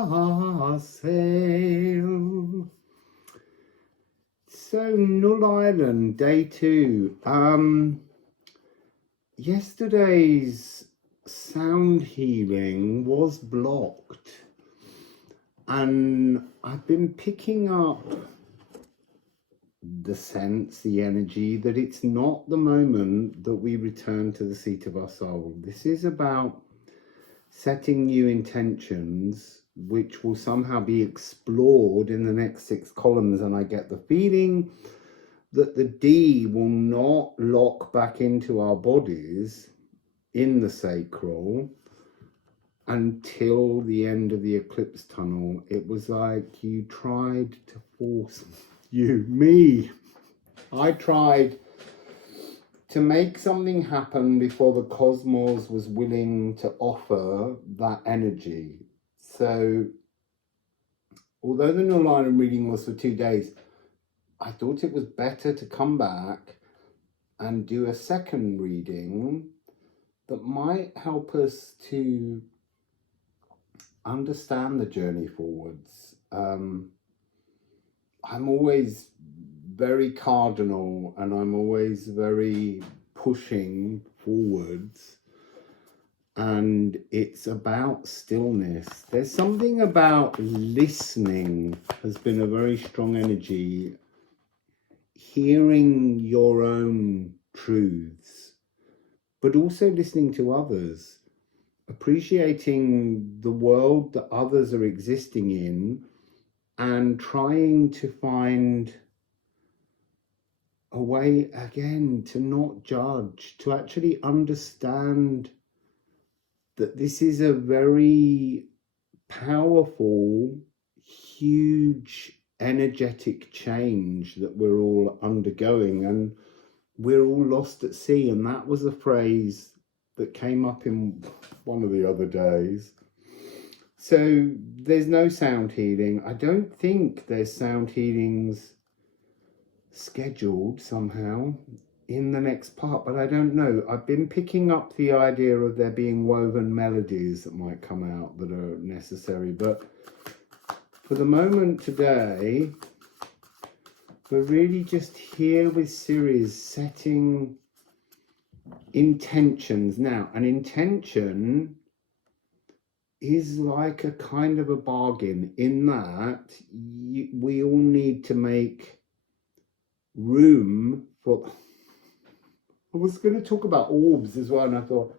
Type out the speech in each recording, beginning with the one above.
Wassail. So Null Island, day 2. Yesterday's sound healing was blocked, and I've been picking up the sense, the energy, that it's not the moment that we return to the seat of our soul. This is about setting new intentions, which will somehow be explored in the next 6 columns. And I get the feeling that the D will not lock back into our bodies in the sacral until the end of the eclipse tunnel. It was like you tried to force I tried to make something happen before the cosmos was willing to offer that energy. So although the Null Island reading was for 2 days, I thought it was better to come back and do a second reading that might help us to understand the journey forwards. I'm always very cardinal, and I'm always very pushing forwards, and it's about stillness. There's something about listening has been a very strong energy, hearing your own truths, but also listening to others, appreciating the world that others are existing in, and trying to find a way, again, to not judge, to actually understand that this is a very powerful, huge, energetic change that we're all undergoing, and we're all lost at sea. And that was a phrase that came up in one of the other days. So there's no sound healing. I don't think there's sound healings scheduled somehow in the next part, but I don't know. I've been picking up the idea of there being woven melodies that might come out that are necessary, but for the moment today, we're really just here with Ceres setting intentions. Now, an intention is like a kind of a bargain in that we all need to make room for... I was going to talk about orbs as well, and I thought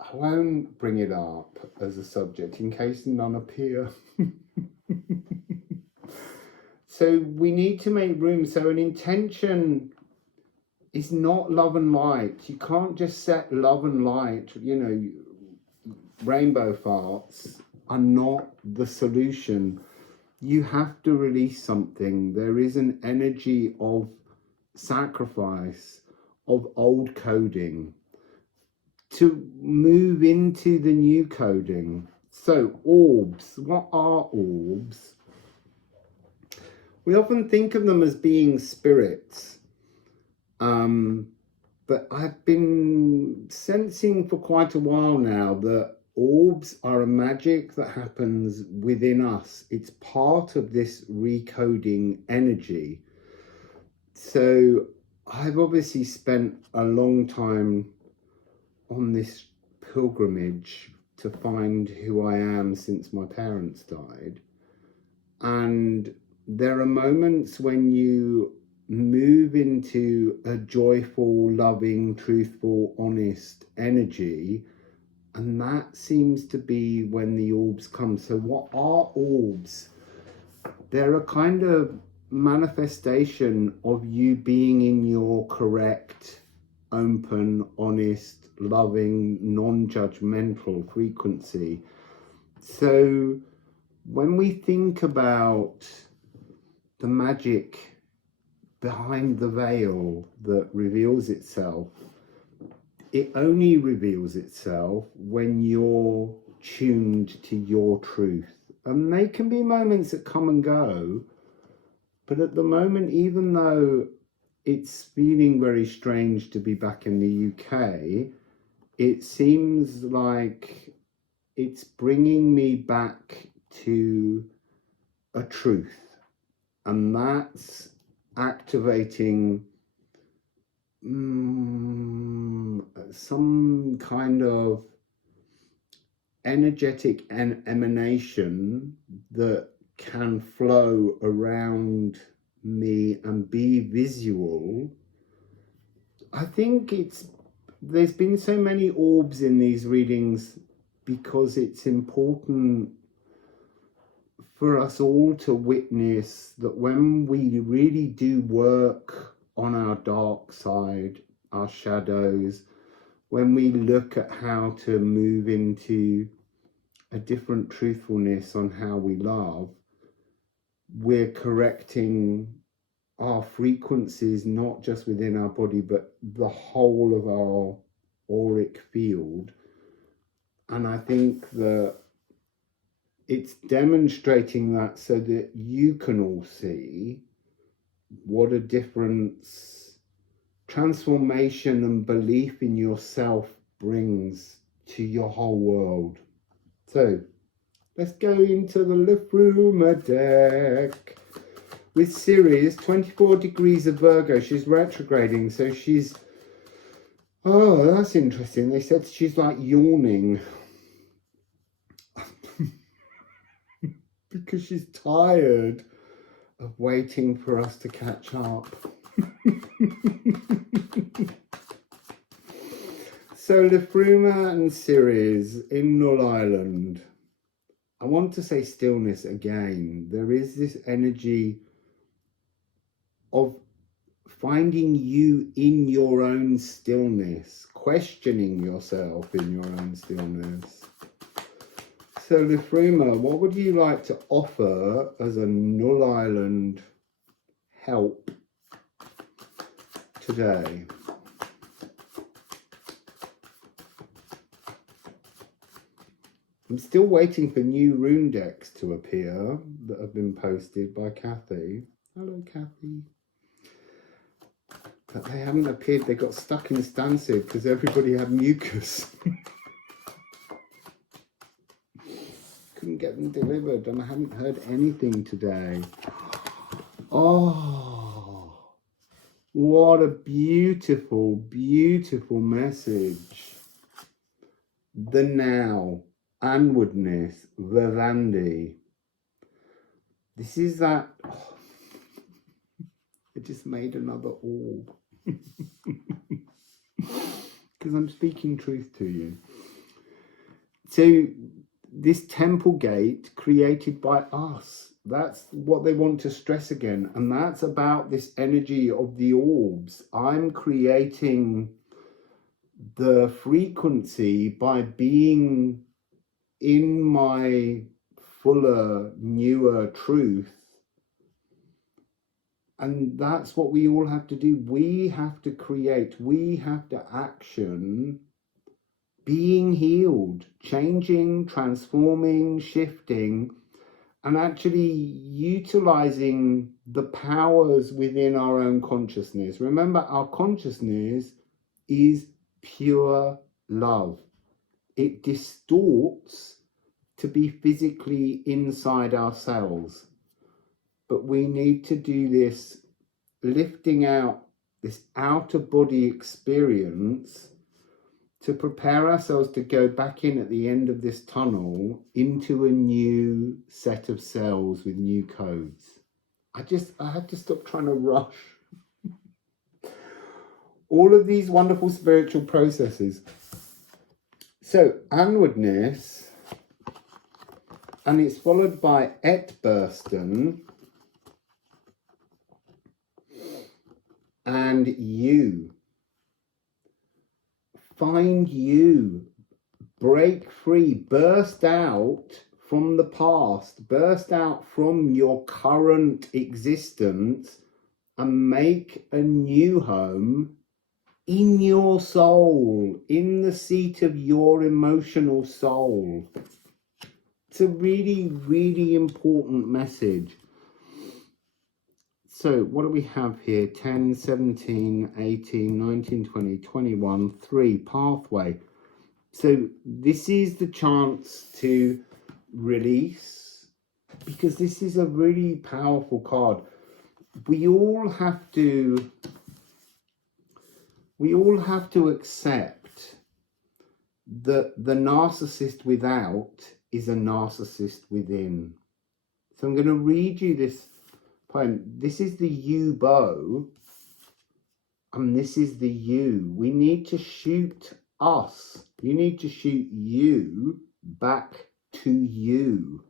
I won't bring it up as a subject in case none appear. So we need to make room. So an intention is not love and light. You can't just set love and light, you know. Rainbow farts are not the solution. You have to release something. There is an energy of sacrifice, of old coding, to move into the new coding. So orbs, what are orbs? We often think of them as being spirits, but I've been sensing for quite a while now that orbs are a magic that happens within us. It's part of this recoding energy. So I've obviously spent a long time on this pilgrimage to find who I am since my parents died. And there are moments when you move into a joyful, loving, truthful, honest energy, and that seems to be when the orbs come. So what are orbs? They're a kind of manifestation of you being in your correct, open, honest, loving, non-judgmental frequency. So when we think about the magic behind the veil that reveals itself, it only reveals itself when you're tuned to your truth. And they can be moments that come and go, but at the moment, even though it's feeling very strange to be back in the UK, it seems like it's bringing me back to a truth, and that's activating some kind of energetic emanation that can flow around me and be visual. I think there's been so many orbs in these readings because it's important for us all to witness that when we really do work on our dark side, our shadows, when we look at how to move into a different truthfulness on how we love, we're correcting our frequencies, not just within our body, but the whole of our auric field. And I think that it's demonstrating that so that you can all see what a difference transformation and belief in yourself brings to your whole world. So let's go into the Liffruma deck with Ceres, 24 degrees of Virgo. She's retrograding, so she's, oh, that's interesting. They said she's like yawning because she's tired of waiting for us to catch up. So Liffruma and Ceres in Null Island. I want to say stillness again. There is this energy of finding you in your own stillness, questioning yourself in your own stillness. So Liffruma, what would you like to offer as a Null Island help today? I'm still waiting for new rune decks to appear that have been posted by Kathy. Hello, Kathy. But they haven't appeared. They got stuck in Stansted because everybody had mucus. Couldn't get them delivered, and I haven't heard anything today. Oh, what a beautiful, beautiful message. The now. Anwardness, Verandi. This is that. Oh, I just made another orb because I'm speaking truth to you. So, this temple gate created by us. That's what they want to stress again, and that's about this energy of the orbs. I'm creating the frequency by being in my fuller, newer truth. And that's what we all have to do. We have to create, we have to action being healed, changing, transforming, shifting, and actually utilizing the powers within our own consciousness. Remember, our consciousness is pure love. It distorts to be physically inside ourselves. But we need to do this, lifting out this outer body experience to prepare ourselves to go back in at the end of this tunnel into a new set of cells with new codes. I had to stop trying to rush all of these wonderful spiritual processes. So, Anwardness, and it's followed by Etbursten and you. Find you, break free, burst out from the past, burst out from your current existence and make a new home in your soul, in the seat of your emotional soul. It's a really, really important message. So what do we have here? 10, 17, 18, 19, 20, 21, 3, pathway. So this is the chance to release, because this is a really powerful card. We all have to accept that the narcissist without is a narcissist within. So I'm going to read you this poem. This is the you bow, and this is the you. We need to shoot us. You need to shoot you back to you,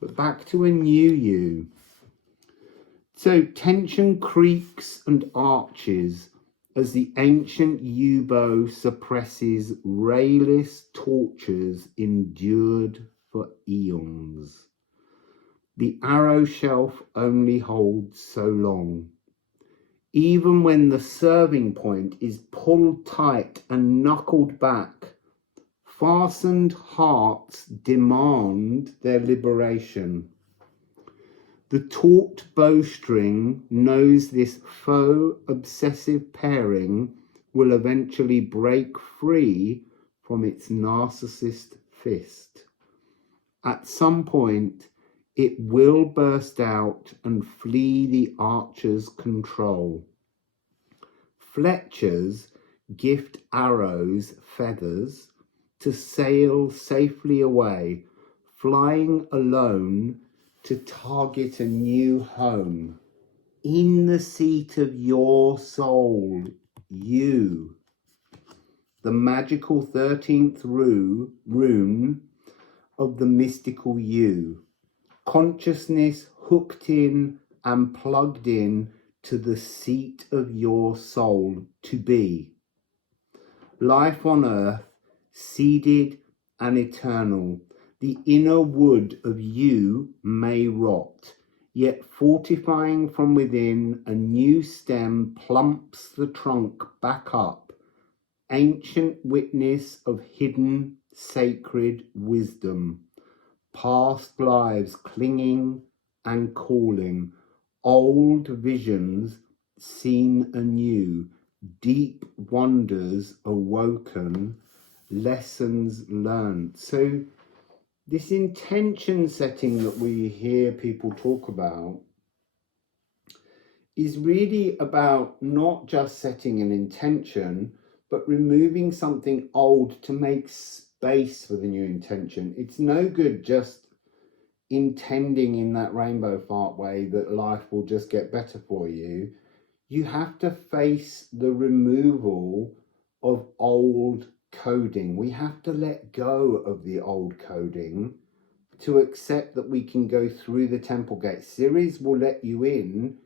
but back to a new you. So tension creaks and arches as the ancient yew-bow suppresses rayless tortures endured for eons. The arrow shelf only holds so long. Even when the serving point is pulled tight and knuckled back, fastened hearts demand their liberation. The taut bowstring knows this faux obsessive pairing will eventually break free from its narcissist fist. At some point, it will burst out and flee the archer's control. Fletchers gift arrows feathers to sail safely away, flying alone to target a new home. In the seat of your soul, you. The magical 13th rune of the mystical you. Consciousness hooked in and plugged in to the seat of your soul to be. Life on earth, seeded and eternal. The inner wood of you may rot, yet fortifying from within, a new stem plumps the trunk back up, ancient witness of hidden sacred wisdom, past lives clinging and calling, old visions seen anew, deep wonders awoken, lessons learned. So this intention setting that we hear people talk about is really about not just setting an intention, but removing something old to make space for the new intention. It's no good just intending in that rainbow fart way that life will just get better for you. You have to face the removal of old coding. We have to let go of the old coding to accept that we can go through the temple gate. Ceres will let you in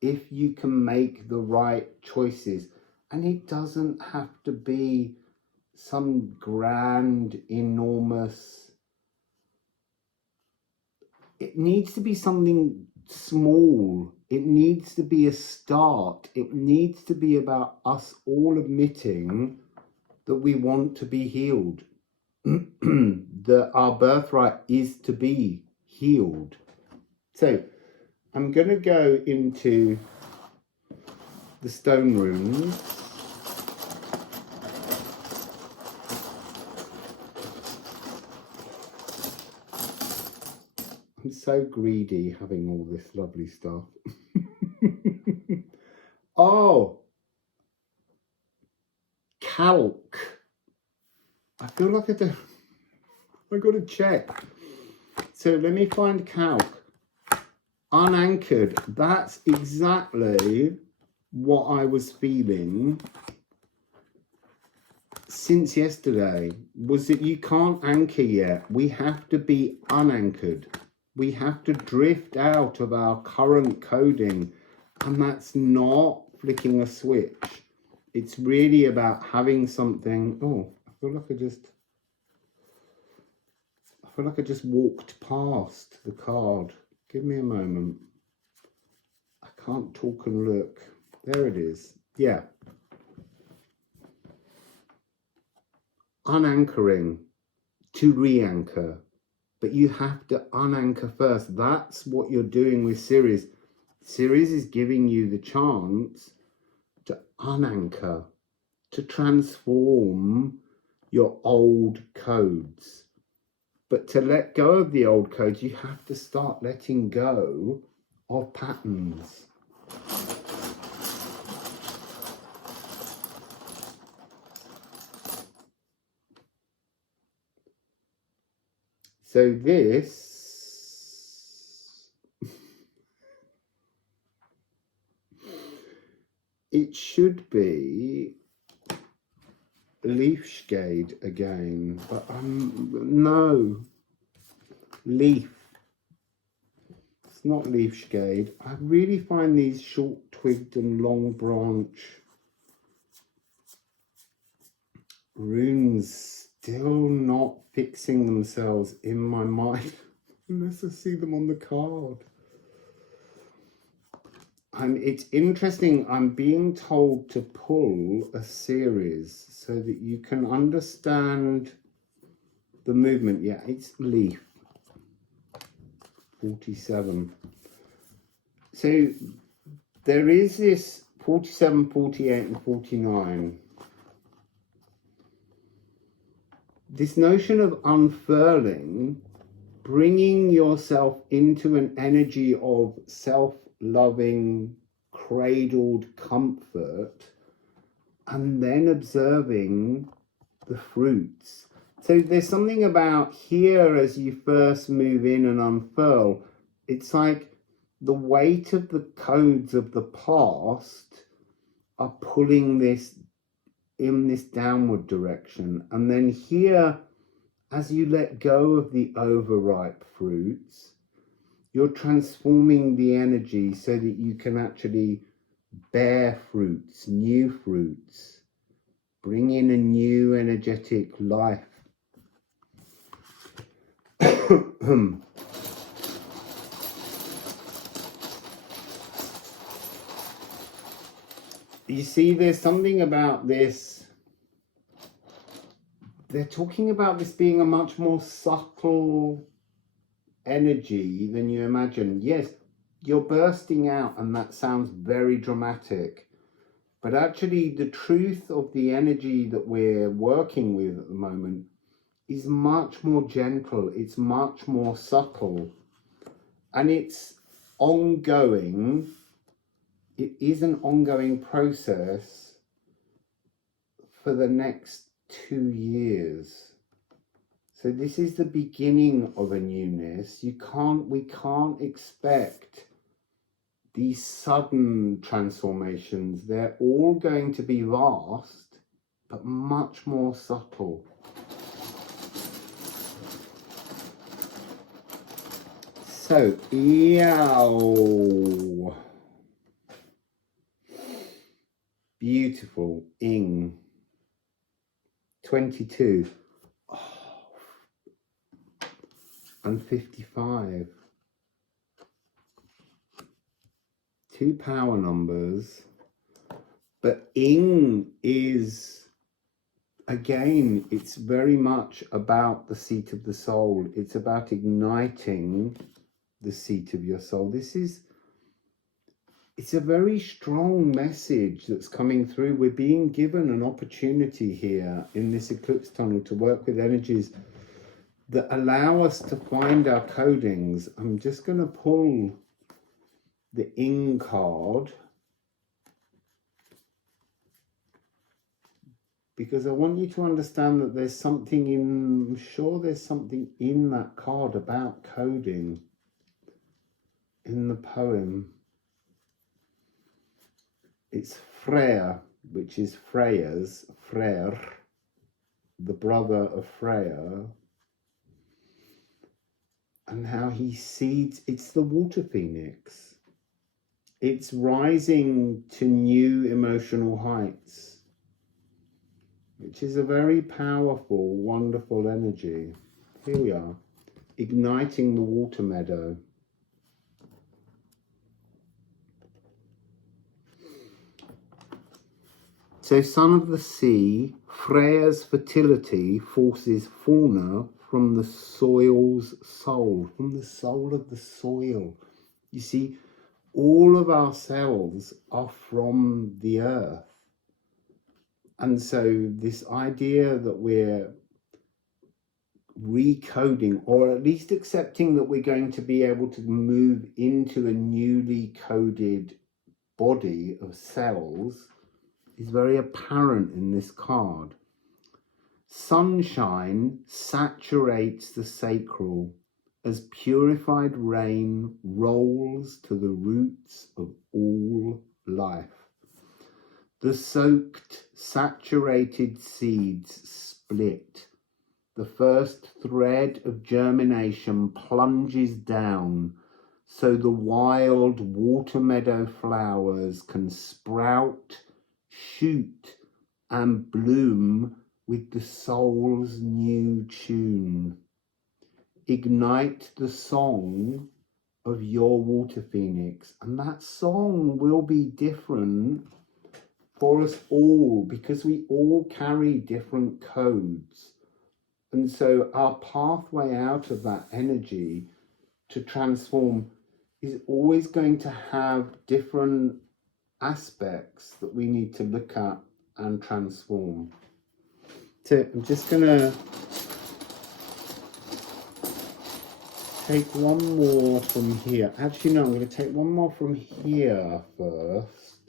if you can make the right choices. And it doesn't have to be some grand, enormous. It needs to be something small. It needs to be a start. It needs to be about us all admitting that we want to be healed. That our birthright is to be healed. So I'm going to go into the stone runes. I'm so greedy having all this lovely stuff. Oh, calc. I feel like I got to check. So let me find calc. Unanchored. That's exactly what I was feeling since yesterday, was that you can't anchor yet. We have to be unanchored. We have to drift out of our current coding, and that's not flicking a switch. It's really about having something. Oh, I feel like I just walked past the card. Give me a moment. I can't talk and look. There it is. Yeah. Unanchoring to re-anchor. But you have to unanchor first. That's what you're doing with Ceres. Ceres is giving you the chance to unanchor, to transform, your old codes. But to let go of the old codes, you have to start letting go of patterns. So this, it should be leaf shade again, but no, leaf. It's not leaf shade. I really find these short twigged and long branch runes still not fixing themselves in my mind unless I see them on the card. And it's interesting, I'm being told to pull a Ceres so that you can understand the movement. Yeah, it's leaf 47. So there is this 47, 48 and 49. This notion of unfurling, bringing yourself into an energy of self-loving, cradled comfort, and then observing the fruits. So there's something about here as you first move in and unfurl, it's like the weight of the codes of the past are pulling this in this downward direction. And then here, as you let go of the overripe fruits, you're transforming the energy so that you can actually bear fruits, new fruits, bring in a new energetic life. You see, there's something about this. They're talking about this being a much more subtle energy than you imagine. Yes, you're bursting out and that sounds very dramatic, but actually the truth of the energy that we're working with at the moment is much more gentle, it's much more subtle, and it's ongoing. It is an ongoing process for the next 2 years. So this is the beginning of a newness. We can't expect these sudden transformations. They're all going to be vast, but much more subtle. So, yow. Beautiful. Ing. 22. Oh. And 55. 2 power numbers. But Ing is, again, it's very much about the seat of the soul. It's about igniting the seat of your soul. It's a very strong message that's coming through. We're being given an opportunity here in this eclipse tunnel to work with energies that allow us to find our codings. I'm just going to pull the Ing card because I want you to understand that there's something in, I'm sure there's something in that card about coding in the poem. It's Freya, which is Freya's, Freyr, the brother of Freya, and how he seeds, it's the water phoenix. It's rising to new emotional heights, which is a very powerful, wonderful energy. Here we are, igniting the water meadow. So, son of the sea, Freya's fertility forces fauna from the soil's soul, from the soul of the soil. You see, all of our cells are from the earth. And so this idea that we're recoding, or at least accepting that we're going to be able to move into a newly coded body of cells, is very apparent in this card. Sunshine saturates the sacral as purified rain rolls to the roots of all life. The soaked, saturated seeds split. The first thread of germination plunges down so the wild water meadow flowers can sprout, shoot, and bloom with the soul's new tune. Ignite the song of your water phoenix, and that song will be different for us all because we all carry different codes. And so our pathway out of that energy to transform is always going to have different aspects that we need to look at and transform. So I'm just going to take one more from here. Actually, no, I'm going to take one more from here first.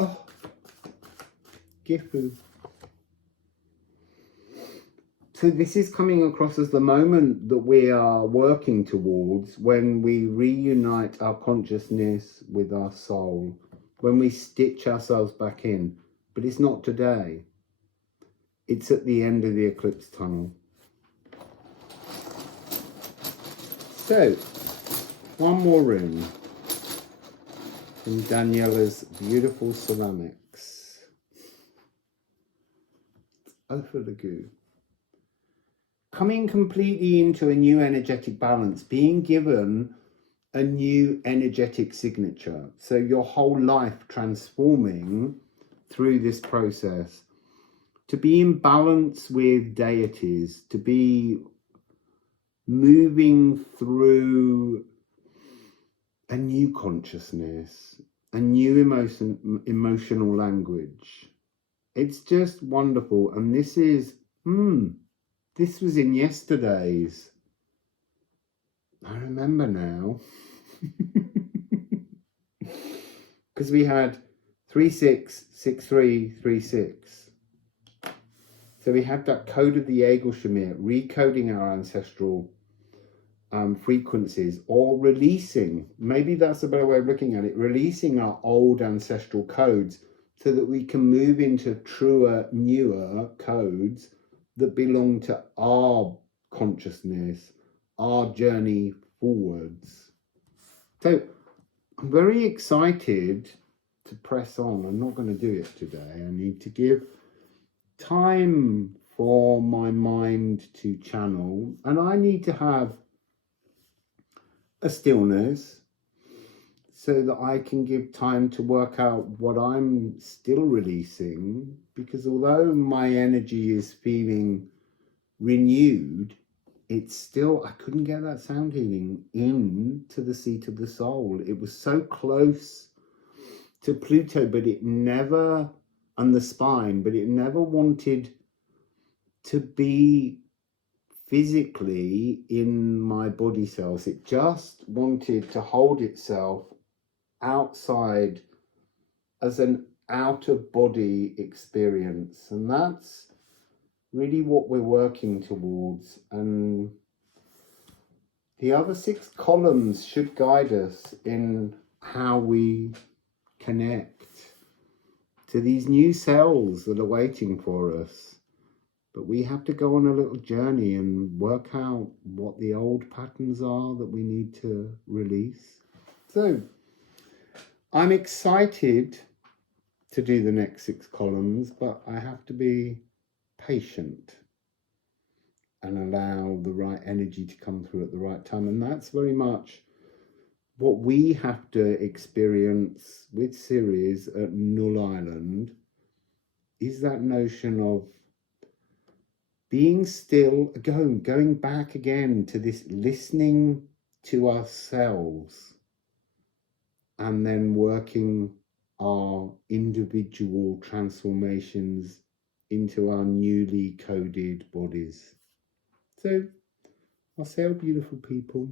Oh, Gifu. So this is coming across as the moment that we are working towards when we reunite our consciousness with our soul, when we stitch ourselves back in. But it's not today. It's at the end of the eclipse tunnel. So, one more rune from Daniela's beautiful ceramics. Ophilagu. Coming completely into a new energetic balance, being given a new energetic signature. So your whole life transforming through this process. To be in balance with deities, to be moving through a new consciousness, a new emotional language. It's just wonderful. And this is, this was in yesterday's. I remember now. Because we had 366336. So we had that code of the Egel-Shamir, recoding our ancestral frequencies, or releasing, maybe that's a better way of looking at it, releasing our old ancestral codes so that we can move into truer, newer codes that belong to our consciousness, our journey forwards. So I'm very excited to press on. I'm not going to do it today. I need to give time for my mind to channel, and I need to have a stillness so that I can give time to work out what I'm still releasing, because although my energy is feeling renewed, it's still, I couldn't get that sound healing into the seat of the soul. It was so close to Pluto, but it never, and the spine, but it never wanted to be physically in my body cells. It just wanted to hold itself outside as an out-of-body experience. And that's really what we're working towards. And the other 6 columns should guide us in how we connect to these new cells that are waiting for us. But we have to go on a little journey and work out what the old patterns are that we need to release. So I'm excited to do the next 6 columns, but I have to be patient and allow the right energy to come through at the right time. And that's very much what we have to experience with Ceres at Null Island, is that notion of being still, going back again to this listening to ourselves and then working our individual transformations into our newly coded bodies. So, Wassail, beautiful people.